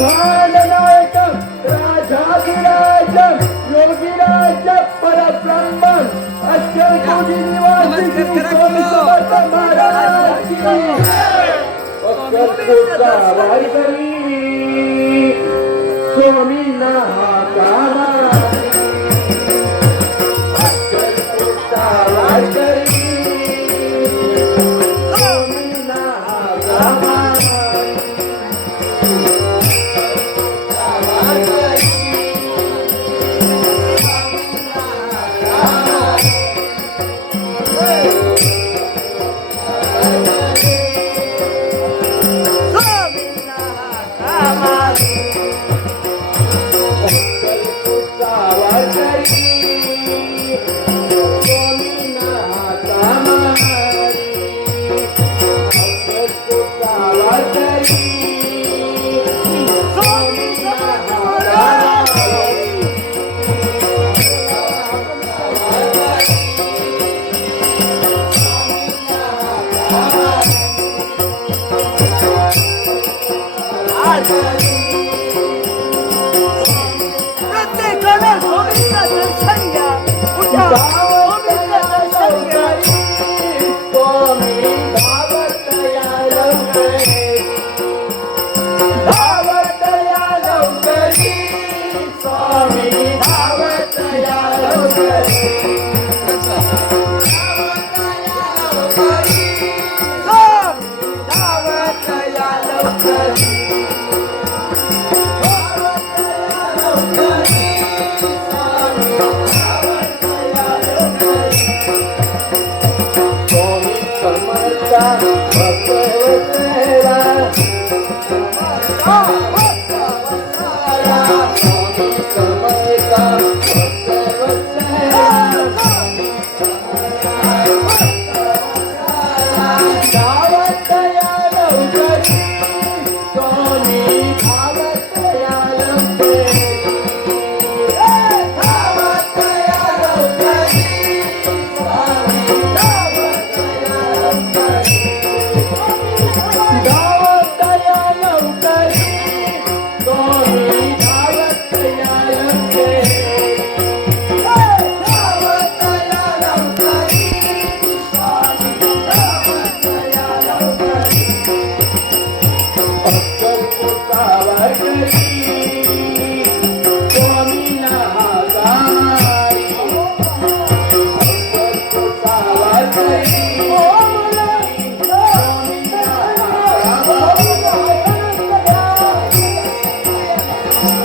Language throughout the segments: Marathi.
ब्रह्मांड नायक राजाधिराज योगीराज निवासी श्री स्वामी समर्थ महाराज की अक्कलकोटचा वारकरी स्वामी नाकामा अक्कलकोटचा प्रत्येकाला स्वामींचं दर्शन घ्या उठा स्वामींचं दर्शन घ्या श्री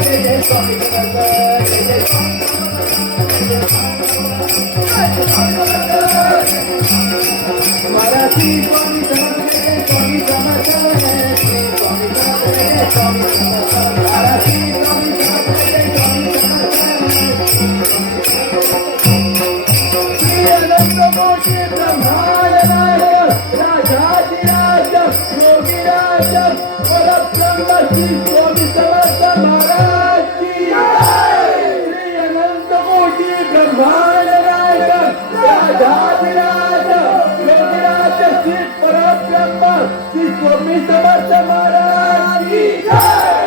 Yeah. नायक राजाधिराज योगीराज श्री परब्रह्म श्री स्वामी समर्थ महाराज की जय.